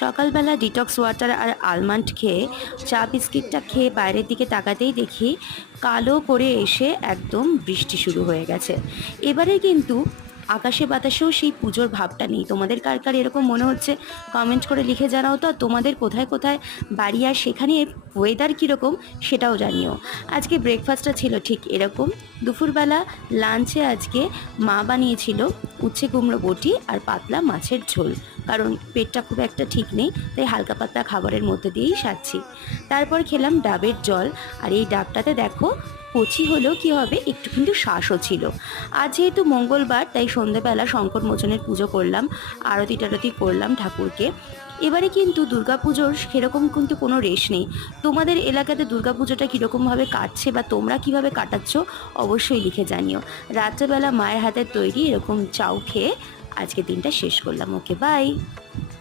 সকালবেলা detox water আর almond খেয়ে চা বিস্কিটটা খেয়ে বাইরের দিকে তাকাতেই দেখি কালো করে এসে একদম বৃষ্টি শুরু হয়ে গেছে। এবারে কিন্তু আকাশে বাতাসেও সেই পুজোর ভাবটা নেই। তোমাদের কার কার এরকম মনে হচ্ছে কমেন্ট করে লিখে জানাও তো। আর তোমাদের কোথায় কোথায় বাড়ি আর সেখানে ওয়েদার কীরকম সেটাও জানিও। আজকে ব্রেকফাস্টটা ছিল ঠিক এরকম। দুপুরবেলা লাঞ্চে আজকে মা বানিয়েছিল উচ্ছে কুমড়ো বটি আর পাতলা মাছের ঝোল, কারণ পেটটা খুব একটা ঠিক নেই, তাই হালকা পাতলা খাবারের মধ্যে দিয়েই সারছি। তারপর খেলাম ডাবের জল, আর এই ডাবটাতে দেখো কচি হলেও কি হবে, একটু কিন্তু শ্বাসও ছিল। আজ যেহেতু মঙ্গলবার তাই সন্ধেবেলা শঙ্কর মোচনের পুজো করলাম, আরতি টারতি করলাম ঠাকুরকে। এবারে কিন্তু দুর্গাপুজোর সেরকম কিন্তু কোনো রেশ নেই। তোমাদের এলাকাতে দুর্গাপুজোটা কীরকমভাবে কাটছে বা তোমরা কিভাবে কাটাচ্ছ অবশ্যই লিখে জানিও। রাত্রেবেলা মায়ের হাতের তৈরি এরকম চাউ খেয়ে আজকে দিনটা শেষ করলাম। ওকে, বাই।